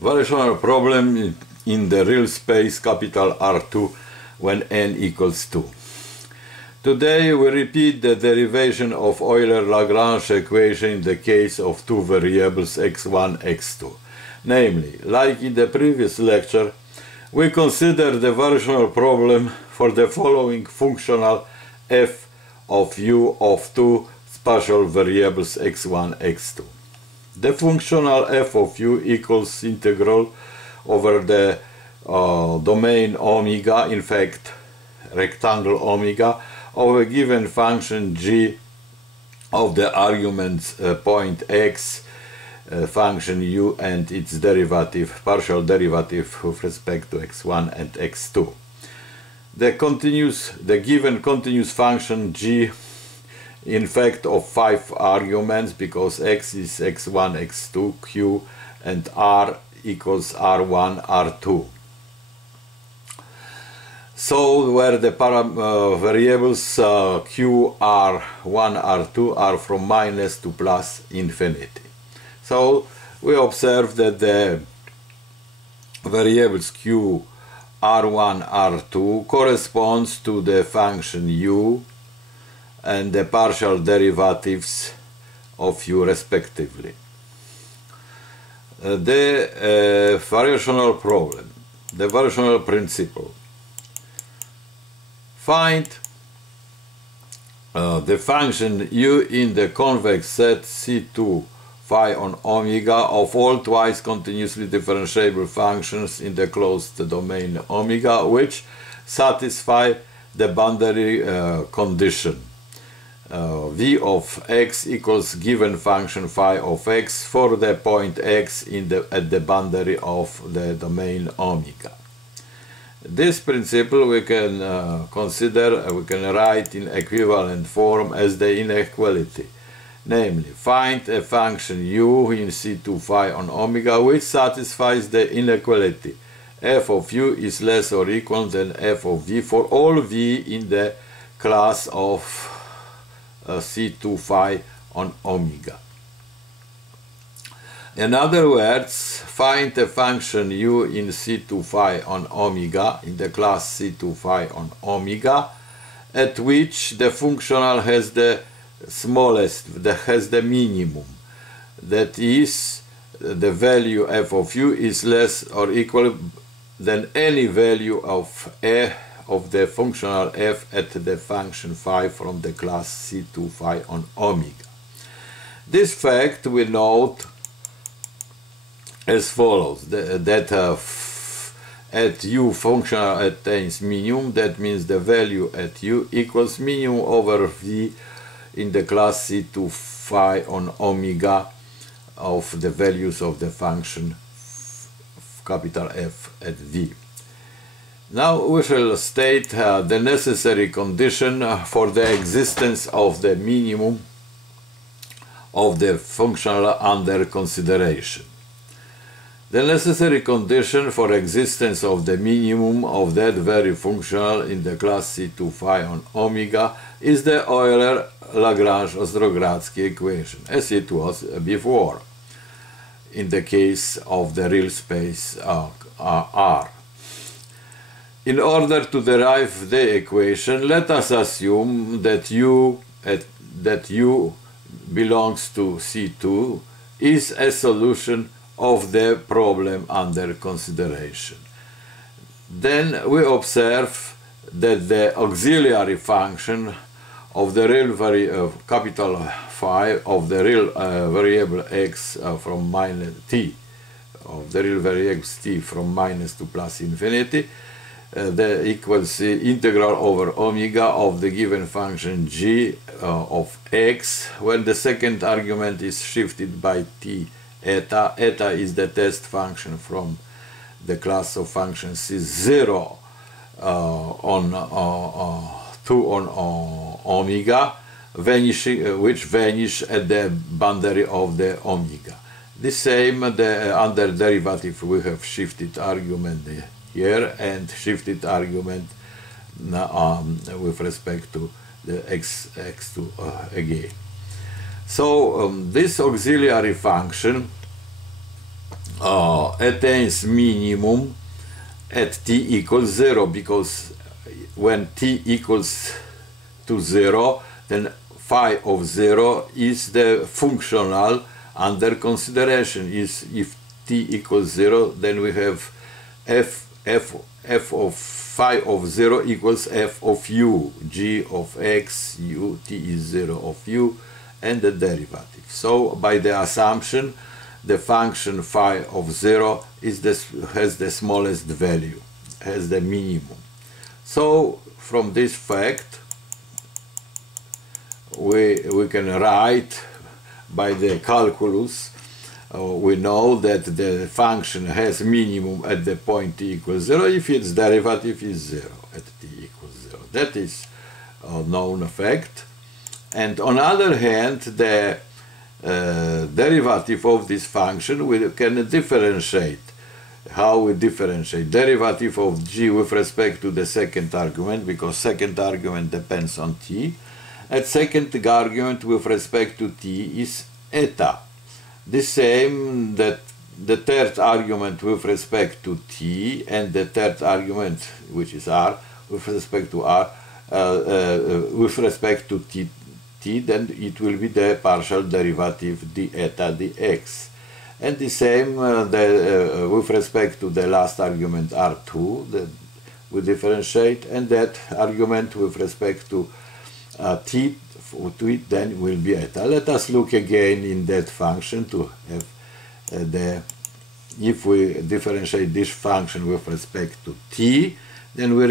Variational problem in the real space capital R2 when n equals 2. Today we repeat the derivation of Euler-Lagrange equation in the case of two variables x1, x2. Namely, like in the previous lecture, we consider the variational problem for the following functional f of u of two spatial variables x1, x2. The functional f of u equals integral over the domain omega, in fact rectangle omega, of a given function g of the arguments point x, function u and its derivative, partial derivative with respect to x1 and x2. The given continuous function g, in fact of 5 arguments, because x is x1, x2, q, and r equals r1, r2. So where the variables q, r1, r2 are from minus to plus infinity. So we observe that the variables q, r1, r2 corresponds to the function u and the partial derivatives of u respectively. The variational problem, the variational principle. Find the function u in the convex set C2 phi on omega of all twice continuously differentiable functions in the closed domain omega which satisfy the boundary condition v of x equals given function phi of x for the point x at the boundary of the domain omega. This principle we can we can write in equivalent form as the inequality. Namely, find a function u in C2 phi on omega which satisfies the inequality f of u is less or equal than f of v for all v in the class of C2 phi on omega. In other words, find a function u in C2 phi on omega in the class C2 phi on omega at which the functional has the smallest, has the minimum, that is, the value f of u is less or equal than any value of the functional f at the function phi from the class C2 phi on omega. This fact we note as follows, that at u functional attains minimum, that means the value at u equals minimum over v in the class C2 phi on omega of the values of the function capital F at v. Now we shall state the necessary condition for the existence of the minimum of the functional under consideration. The necessary condition for existence of the minimum of that very functional in the class C2 phi on omega is the Euler-Lagrange-Ostrogradsky equation, as it was before, in the case of the real space R. In order to derive the equation, let us assume that u belongs to C2 is a solution of the problem under consideration. Then we observe that the auxiliary function of the real capital phi of the real variable x from minus t, of the real variable t from minus to plus infinity, that equals integral over omega of the given function g of x when the second argument is shifted by t eta. Eta is the test function from the class of functions C0 on 2 on omega, which vanish at the boundary of the omega. The same, the under derivative, we have shifted argument here and shifted argument with respect to the x2 again. So this auxiliary function attains minimum at t equals 0, because when t equals to 0, then phi of 0 is the functional under consideration. Is if t equals 0, then we have f of phi of 0 equals f of u, g of x, u, t is 0 of u, and the derivative. So by the assumption, the function phi of 0 is has the smallest value, has the minimum. So from this fact, we can write by the calculus, we know that the function has minimum at the point t equals 0 if its derivative is 0 at t equals 0. That is a known fact. And on the other hand, the derivative of this function we can differentiate. How we differentiate? Derivative of g with respect to the second argument, because second argument depends on t, and second argument with respect to t is eta. The same that the third argument with respect to t and the third argument, which is r, with respect to r, with respect to t, then it will be the partial derivative d eta dx. And the same with respect to the last argument r2, that we differentiate, and that argument with respect to t, to it then will be eta. Let us look again in that function to have if we differentiate this function with respect to t, then we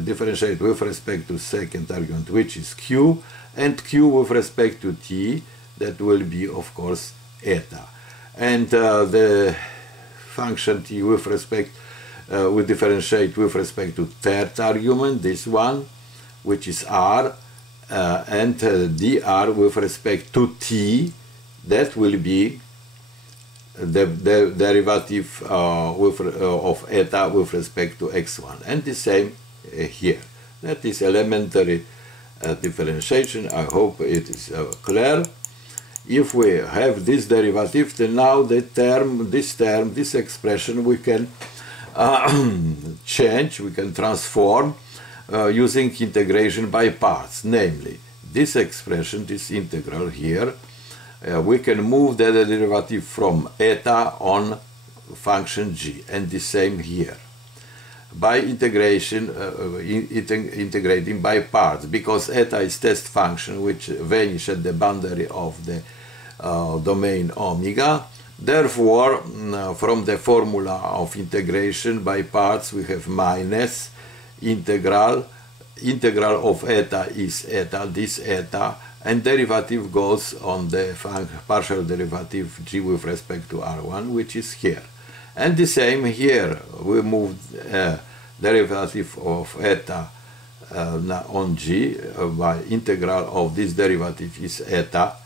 differentiate with respect to second argument, which is q, and q with respect to t, that will be of course eta. And the function t with respect, we differentiate with respect to third argument, this one, which is r, and dr with respect to t, that will be the derivative of eta with respect to x1, and the same here. That is elementary differentiation. I hope it is clear. If we have this derivative, then now this expression we can change, we can transform using integration by parts. Namely, this expression, this integral here, we can move the derivative from eta on function g, and the same here. By integration, integrating by parts, because eta is test function which vanish at the boundary of the domain omega. Therefore, from the formula of integration by parts, we have minus integral of eta is eta, this eta, and derivative goes on the partial derivative g with respect to r1, which is here. And the same here, we move derivative of eta on g by integral of this derivative is eta.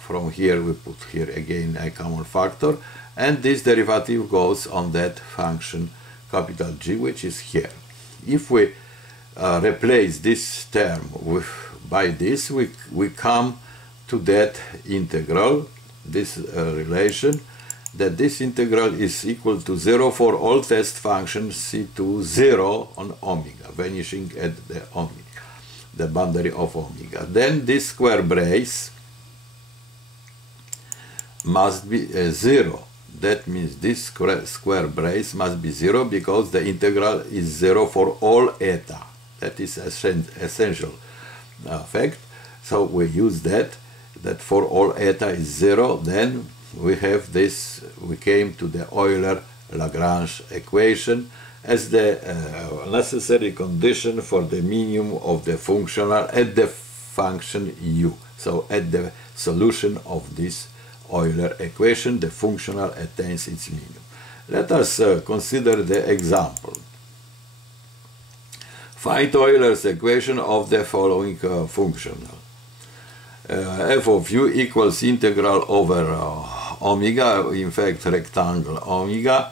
From here we put here again a common factor, and this derivative goes on that function capital G, which is here. If we replace this term by this, we come to that integral, this relation, that this integral is equal to 0 for all test functions c to 0 on omega, vanishing at the omega, the boundary of omega. Then this square brace must be 0. That means this square brace must be 0 because the integral is 0 for all eta. That is essential fact. So we use that for all eta is 0. Then we have this, we came to the Euler-Lagrange equation as the necessary condition for the minimum of the functional at the function u. So at the solution of this Euler equation, the functional attains its minimum. Let us consider the example. Find Euler's equation of the following functional. F of u equals integral over omega, in fact rectangle omega,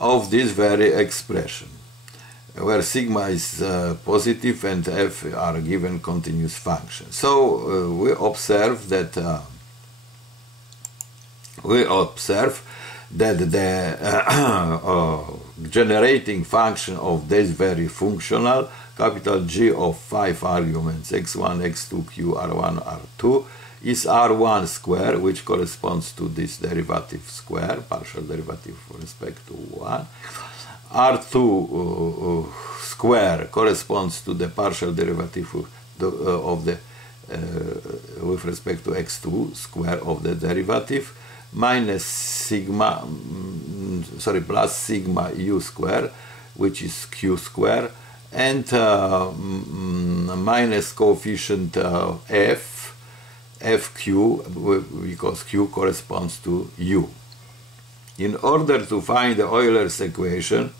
of this very expression, where sigma is positive and f are given continuous functions. So we observe that that the generating function of this very functional capital G of 5 arguments x1, x2, q, r1, r2 is r1 square, which corresponds to this derivative square, partial derivative with respect to 1. R2 square corresponds to the partial derivative of the with respect to x2 square of the derivative, minus sigma, plus sigma u square, which is q square, and minus coefficient fq, because q corresponds to u. In order to find the Euler's equation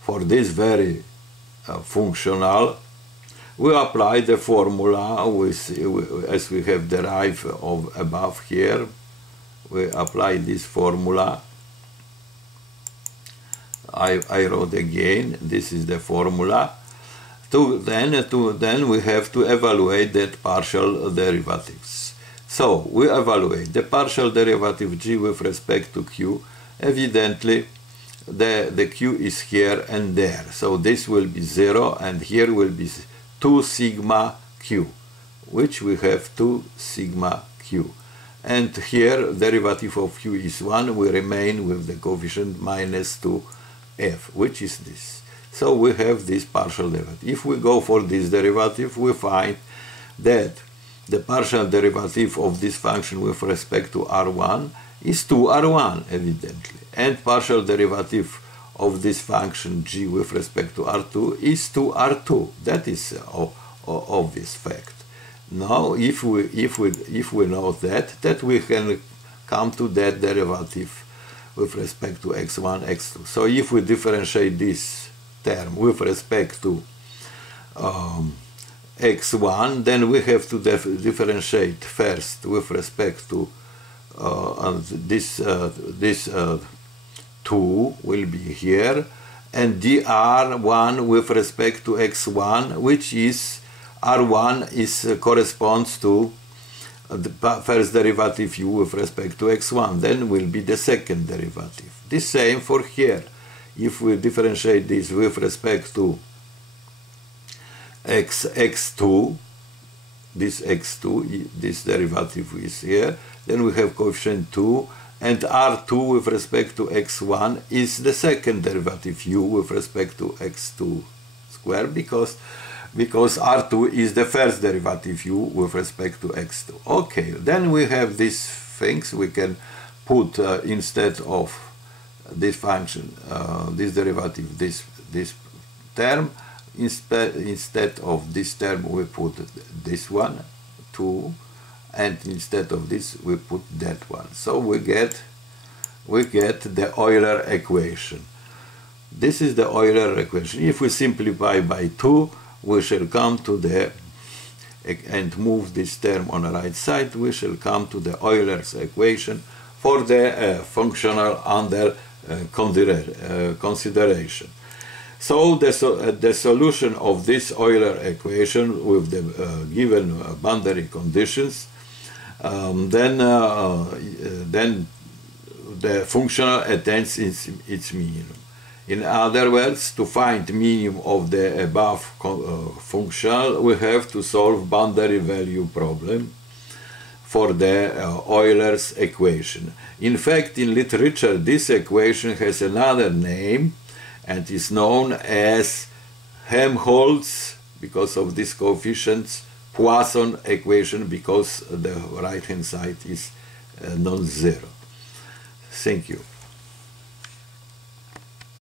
for this very functional, we apply the formula as we have derived of above here. We apply this formula. I wrote again, this is the formula. Then we have to evaluate that partial derivatives. So we evaluate the partial derivative g with respect to q. Evidently the q is here and there, so this will be 0, and here will be 2 sigma q, which we have 2 sigma q. And here derivative of q is 1, we remain with the coefficient minus 2f, which is this. So we have this partial derivative. If we go for this derivative, we find that the partial derivative of this function with respect to r1 is 2r1, evidently. And partial derivative of this function g with respect to r2 is 2r2. That is an obvious fact. Now, if we know that we can come to that derivative with respect to x1, x2. So if we differentiate this term with respect to x1, then we have to differentiate first with respect to this 2 will be here, and dr1 with respect to x1, which is r1 corresponds to the first derivative u with respect to x1, then will be the second derivative. The same for here. If we differentiate this with respect to x2, this x2, this derivative is here, then we have coefficient 2, and r2 with respect to x1 is the second derivative u with respect to x2 square, because r2 is the first derivative u with respect to x2. Okay, then we have these things. We can put instead of this function, this derivative, this term. Instead of this term, we put this one, 2, and instead of this, we put that one. So we get the Euler equation. This is the Euler equation. If we simplify by 2, we shall come to the, and move this term on the right side, we shall come to the Euler's equation for the functional under consideration. So the solution of this Euler equation with the given boundary conditions, then the functional attains its minimum. In other words, to find minimum of the above functional, we have to solve boundary value problem for the Euler's equation. In fact, in literature, this equation has another name and is known as Helmholtz, because of these coefficients, Poisson equation, because the right-hand side is non-zero. Thank you.